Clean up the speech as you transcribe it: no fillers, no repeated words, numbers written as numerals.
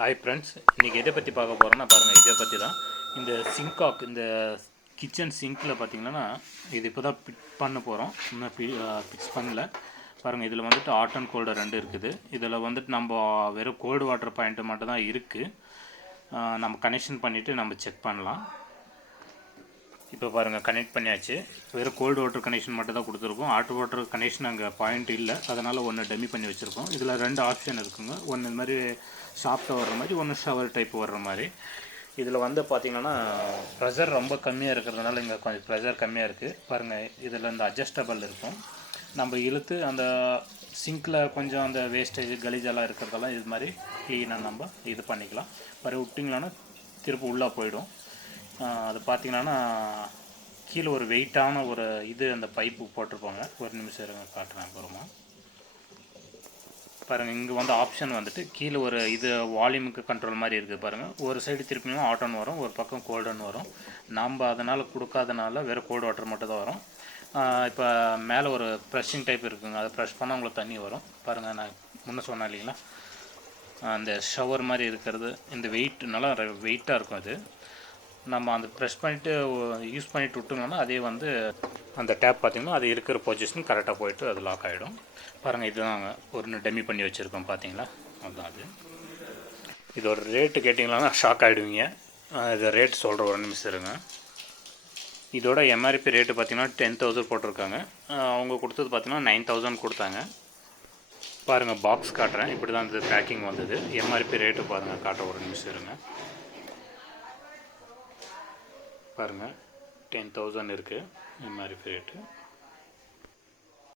Hi friends, இன்றைக்கி எதை பற்றி பார்க்க போகிறோன்னா பாருங்கள், இதை பற்றி தான். இந்த சிங்காக், இந்த கிச்சன் சிங்க்கில் பார்த்திங்கன்னா இது இப்போ தான் ஃபிட் பண்ண போகிறோம். இன்னும் ஃபிக்ஸ் பண்ணல. பாருங்கள், இதில் வந்துட்டு ஹாட் அண்ட் கோல்டு ரெண்டு இருக்குது. இதில் வந்துட்டு நம்ம வெறும் கோல்டு வாட்டர் பாயிண்ட்டு மட்டும் தான் இருக்குது. நம்ம கனெக்ஷன் பண்ணிவிட்டு நம்ம செக் பண்ணலாம். இப்போ பாருங்கள், கனெக்ட் பண்ணியாச்சு. வெறும் கோல்டு வாட்டர் கனெக்ஷன் மட்டும் தான் கொடுத்துருக்கோம். ஹாட் வாட்டர் கனெக்ஷன் அங்கே பாயிண்ட் இல்லை, அதனால் ஒன்று டம்மி பண்ணி வச்சுருக்கோம். இதில் ரெண்டு ஆப்ஷன் இருக்குங்க. ஒன்று இந்த மாதிரி சாஃப்டாக வர்ற மாதிரி, ஒன்று ஷவர் டைப் வர்ற மாதிரி. இதில் வந்து பார்த்திங்கன்னா ப்ரெஷர் ரொம்ப கம்மியாக இருக்கிறதுனால இங்கே கொஞ்சம் ப்ரெஷர் கம்மியாக இருக்குது. பாருங்கள், இதில் இந்த அட்ஜஸ்டபிள் இருக்கும். நம்ம இழுத்து அந்த சிங்கில் கொஞ்சம் அந்த வேஸ்டேஜ் கலீஜெல்லாம் இருக்கிறதெல்லாம் இது மாதிரி க்ளீனாக நம்ம இது பண்ணிக்கலாம். பாரு விட்டிங்களான்னா திரும்ப உள்ளே போயிடும். அது பார்த்திங்கன்னா கீழே ஒரு வெயிட்டான ஒரு இது அந்த பைப்பு போட்டிருப்பாங்க. ஒரு நிமிஷம் இருங்க, காட்டுறேன் அப்புறமா. பாருங்கள், இங்கே வந்து ஆப்ஷன் வந்துட்டு கீழே ஒரு இது வால்யூமுக்கு கண்ட்ரோல் மாதிரி இருக்குது. பாருங்கள், ஒரு சைடு திருப்பினா ஆட்டோன்னு வரும், ஒரு பக்கம் கோல்டுன்னு வரும். நம்ம அதனால் கொடுக்காதனால வெறும் கோல்டு வாட்டர் மட்டும் தான் வரும். இப்போ மேலே ஒரு ப்ரெஷ்ஷிங் டைப் இருக்குங்க, அதை ப்ரெஷ் பண்ணால் உங்களுக்கு தண்ணி வரும். பாருங்கள், நான் முன்னே சொன்னேன் இல்லைங்களா, அந்த ஷவர் மாதிரி இருக்கிறது. இந்த வெயிட் நல்லா வெயிட்டாக இருக்கும். அது நம்ம அந்த ப்ரெஷ் பண்ணிவிட்டு யூஸ் பண்ணிவிட்டு விட்டோம்னா அதே வந்து அந்த டேப் பார்த்திங்கன்னா அது இருக்கிற பொசிஷன் கரெக்டாக போய்ட்டு அது லாக் ஆகிடும். பாருங்கள், இதுதாங்க ஒரு டம்மி பண்ணி வச்சுருக்கோம் பார்த்தீங்களா, அதுதான் அது. இதோட ரேட்டு கேட்டிங்களான்னா ஷாக் ஆகிடுவீங்க. இது ரேட் சொல்கிற ஒரு நிமிஷம் இருங்க. இதோட எம்ஆர்பி ரேட்டு பார்த்திங்கன்னா 10,000 போட்டிருக்காங்க. அவங்க கொடுத்தது பார்த்திங்கன்னா 9,000 கொடுத்தாங்க. பாருங்கள், பாக்ஸ் காட்டுறேன். இப்படி தான் இது பேக்கிங் வந்தது. எம்ஆர்பி ரேட்டு பாருங்கள், காட்டுற ஒரு நிமிஷம் இருங்க. பாருங்கள், 10,000 இருக்குது எம்ஆர்பி ரேட்டு.